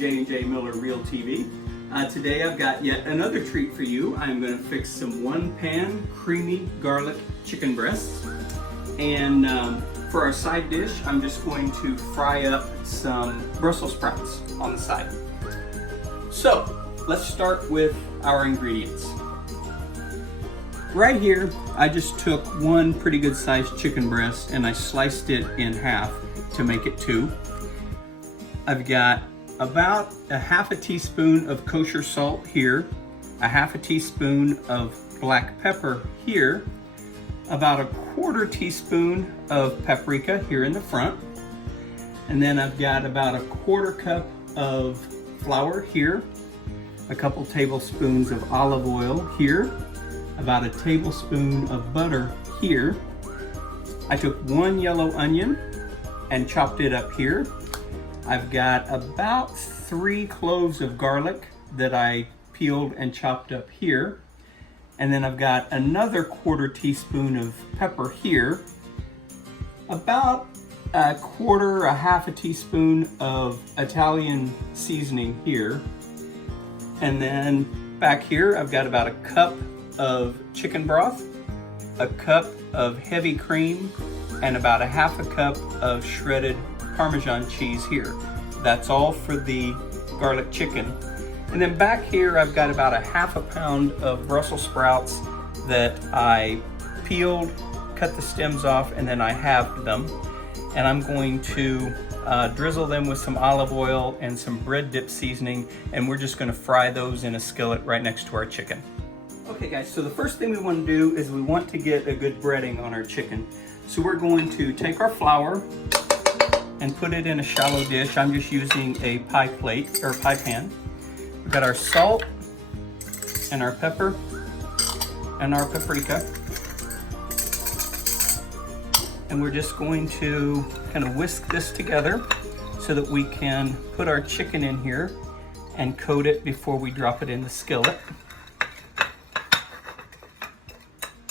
J&J Jmillerrealtv. Today I've got yet another treat for you. I'm going to fix some one-pan creamy garlic chicken breasts. And for our side dish, I'm just going to fry up some Brussels sprouts on the side. So let's start with our ingredients. Right here, I just took one pretty good sized chicken breast and I sliced it in half to make it two. I've got about a half a teaspoon of kosher salt here, a half a teaspoon of black pepper here, about a quarter teaspoon of paprika here in the front, and then I've got about a quarter cup of flour here, a couple tablespoons of olive oil here, about a tablespoon of butter here. I took one yellow onion and chopped it up here. I've got about 3 cloves of garlic that I peeled and chopped up here. And then I've got another quarter teaspoon of pepper here. About a half a teaspoon of Italian seasoning here. And then back here, I've got about a cup of chicken broth, a cup of heavy cream, and about a half a cup of shredded Parmesan cheese here. That's all for the garlic chicken. And then back here, I've got about a half a pound of Brussels sprouts that I peeled, cut the stems off, and then I halved them. And I'm going to drizzle them with some olive oil and some bread dip seasoning, and we're just gonna fry those in a skillet right next to our chicken. Okay guys, so the first thing we want to do is we want to get a good breading on our chicken. So we're going to take our flour and put it in a shallow dish. I'm just using a pie plate or pie pan. We've got our salt and our pepper and our paprika. And we're just going to kind of whisk this together so that we can put our chicken in here and coat it before we drop it in the skillet.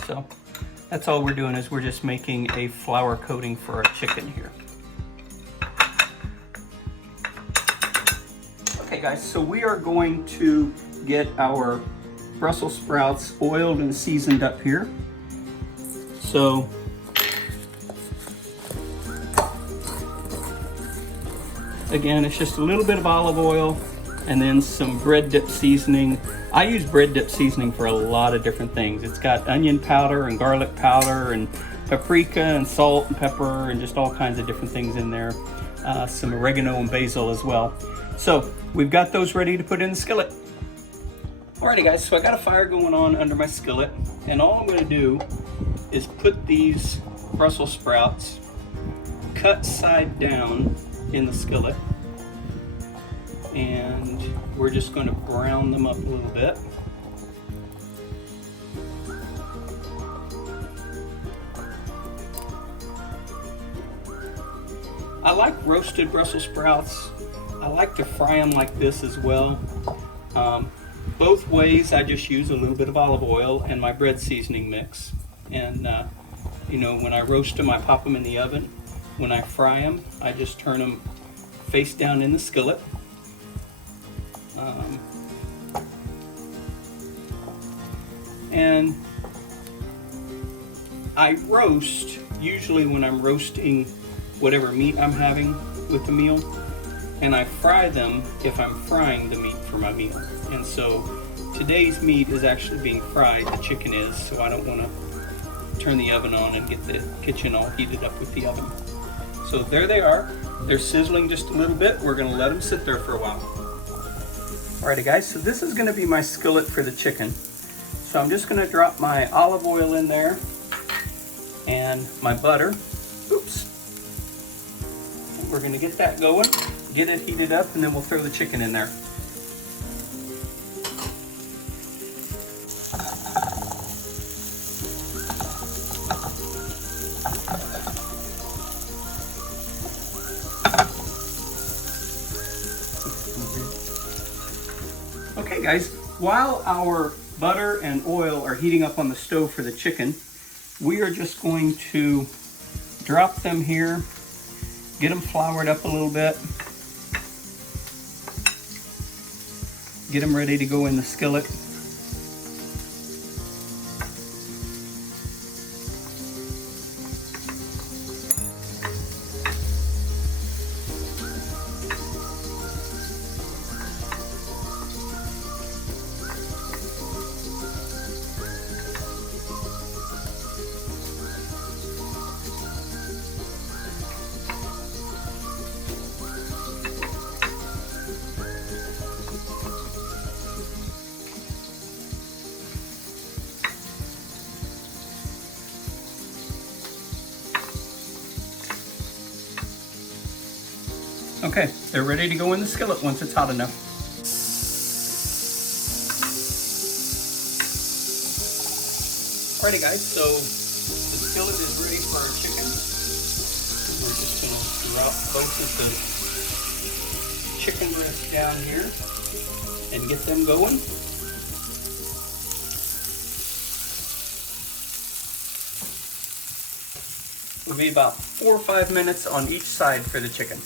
So that's all we're doing, is we're just making a flour coating for our chicken here. Okay guys, so we are going to get our Brussels sprouts oiled and seasoned up here. So again, it's just a little bit of olive oil and then some bread dip seasoning. I use bread dip seasoning for a lot of different things. It's got onion powder and garlic powder and paprika and salt and pepper and just all kinds of different things in there. Some oregano and basil as well. So we've got those ready to put in the skillet. Alrighty guys, so I got a fire going on under my skillet, and all I'm gonna do is put these Brussels sprouts cut side down in the skillet. And we're just going to brown them up a little bit. I like roasted Brussels sprouts. I like to fry them like this as well. Both ways, I just use a little bit of olive oil and my bread seasoning mix. And you know, when I roast them, I pop them in the oven. When I fry them, I just turn them face down in the skillet. And I roast, usually when I'm roasting whatever meat I'm having with the meal, and I fry them if I'm frying the meat for my meal. And so today's meat is actually being fried, the chicken is, so I don't want to turn the oven on and get the kitchen all heated up with the oven. So there they are. They're sizzling just a little bit. We're going to let them sit there for a while. Alrighty guys, so this is going to be my skillet for the chicken. So I'm just going to drop my olive oil in there and my butter. Oops. We're going to get that going, get it heated up, and then we'll throw the chicken in there. Okay guys, while our butter and oil are heating up on the stove for the chicken, we are just going to drop them here, get them floured up a little bit, get them ready to go in the skillet. Okay, they're ready to go in the skillet once it's hot enough. Alrighty guys, so the skillet is ready for our chicken. We're just going to drop both of the chicken breasts down here and get them going. It'll be about 4 or 5 minutes on each side for the chicken.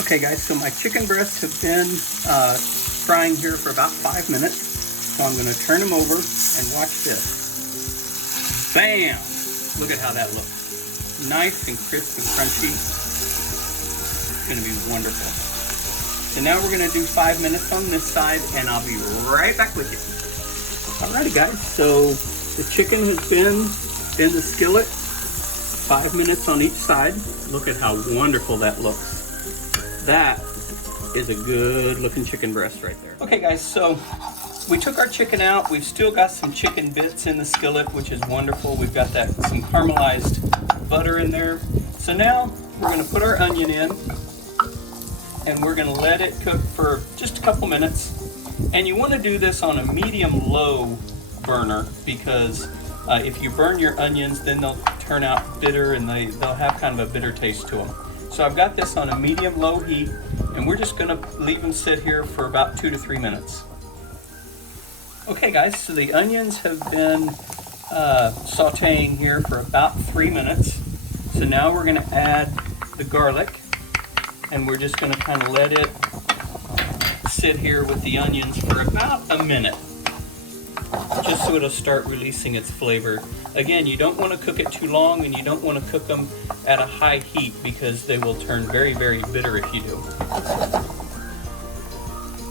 Okay guys, so my chicken breasts have been frying here for about 5 minutes. So I'm gonna turn them over and watch this. Bam! Look at how that looks. Nice and crisp and crunchy. It's gonna be wonderful. So now we're gonna do 5 minutes on this side and I'll be right back with you. Alrighty guys, so the chicken has been in the skillet 5 minutes on each side. Look at how wonderful that looks. That is a good looking chicken breast right there. Okay guys, so we took our chicken out. We've still got some chicken bits in the skillet, which is wonderful. We've got some caramelized butter in there. So now we're gonna put our onion in and we're gonna let it cook for just a couple minutes. And you wanna do this on a medium-low burner because if you burn your onions, then they'll turn out bitter and they'll have kind of a bitter taste to them. So I've got this on a medium-low heat, and we're just gonna leave them sit here for about 2 to 3 minutes. Okay guys, so the onions have been sauteing here for about 3 minutes. So now we're gonna add the garlic, and we're just gonna kind of let it sit here with the onions for about a minute, just so it'll start releasing its flavor. Again, you don't want to cook it too long, and you don't want to cook them at a high heat because they will turn very, very bitter if you do.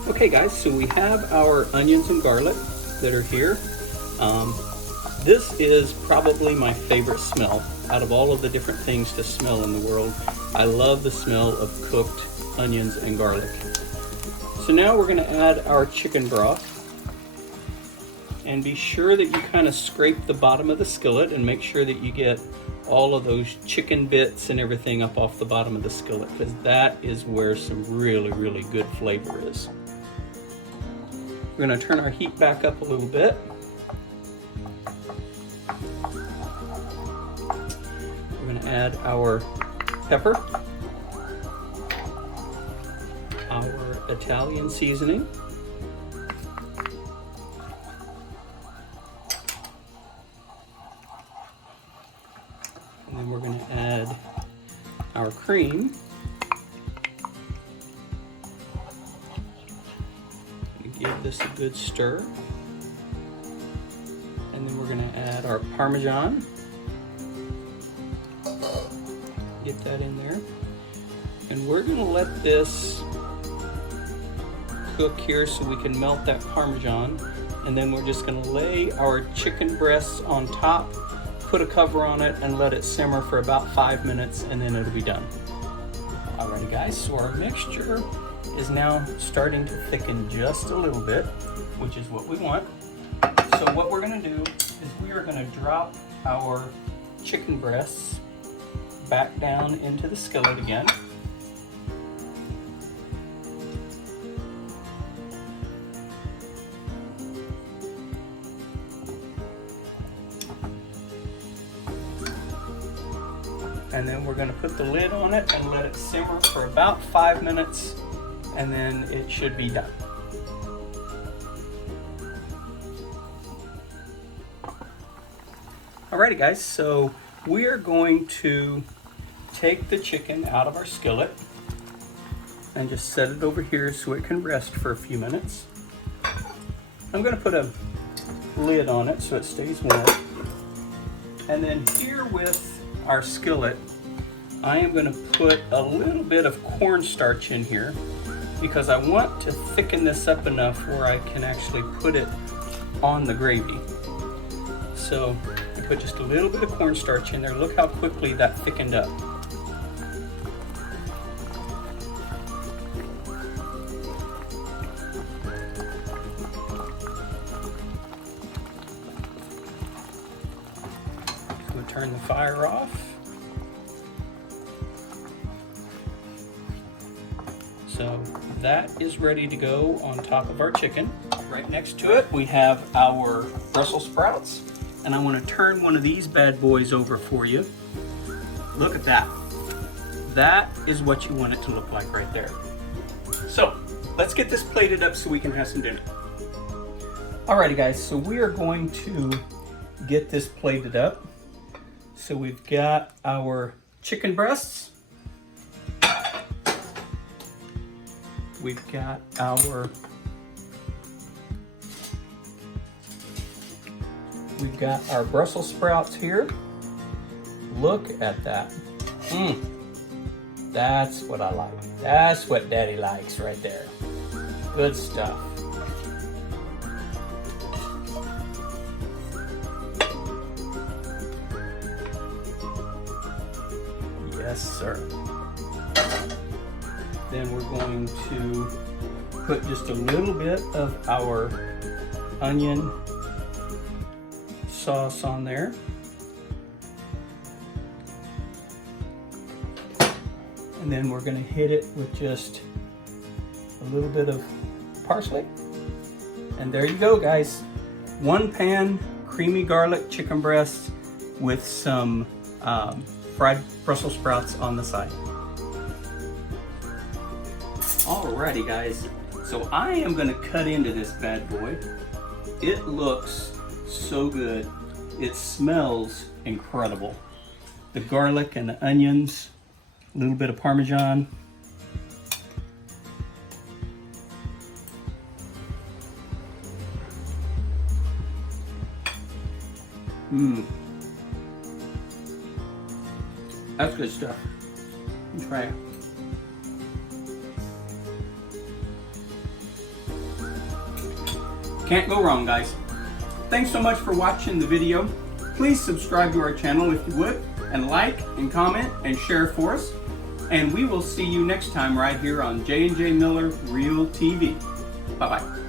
Okay guys, so we have our onions and garlic that are here. This is probably my favorite smell out of all of the different things to smell in the world. I love the smell of cooked onions and garlic. So now we're going to add our chicken broth. And be sure that you kind of scrape the bottom of the skillet and make sure that you get all of those chicken bits and everything up off the bottom of the skillet, because that is where some really, really good flavor is. We're going to turn our heat back up a little bit. We're going to add our pepper, our Italian seasoning, and then we're going to add our cream. Give this a good stir. And then we're going to add our Parmesan. Get that in there. And we're going to let this cook here so we can melt that Parmesan. And then we're just going to lay our chicken breasts on top, put a cover on it, and let it simmer for about 5 minutes, and then it'll be done. Alrighty guys, so our mixture is now starting to thicken just a little bit, which is what we want. So what we're going to do is we are going to drop our chicken breasts back down into the skillet again. And then we're going to put the lid on it and let it simmer for about 5 minutes, and then it should be done. Alrighty guys, so we are going to take the chicken out of our skillet, and just set it over here so it can rest for a few minutes. I'm going to put a lid on it so it stays warm. And then here with our skillet, I am going to put a little bit of cornstarch in here because I want to thicken this up enough where I can actually put it on the gravy. So I put just a little bit of cornstarch in there. Look how quickly that thickened up. So we'll turn the fire off. So that is ready to go on top of our chicken. Right next to it, we have our Brussels sprouts. And I want to turn one of these bad boys over for you. Look at that. That is what you want it to look like right there. So let's get this plated up so we can have some dinner. Alrighty guys, so we are going to get this plated up. So we've got our chicken breasts. We've got our Brussels sprouts here. Look at that. That's what I like. That's what Daddy likes right there. Good stuff. Yes, sir. Then we're going to put just a little bit of our onion sauce on there. And then we're going to hit it with just a little bit of parsley. And there you go, guys. One pan creamy garlic chicken breast with some fried Brussels sprouts on the side. Alrighty guys, so I am going to cut into this bad boy. It looks so good. It smells incredible. The garlic and the onions, a little bit of Parmesan. That's good stuff. Let's try it. Can't go wrong, guys. Thanks so much for watching the video. Please subscribe to our channel if you would, and like and comment and share for us. And we will see you next time right here on J&J Miller Real TV. Bye-bye.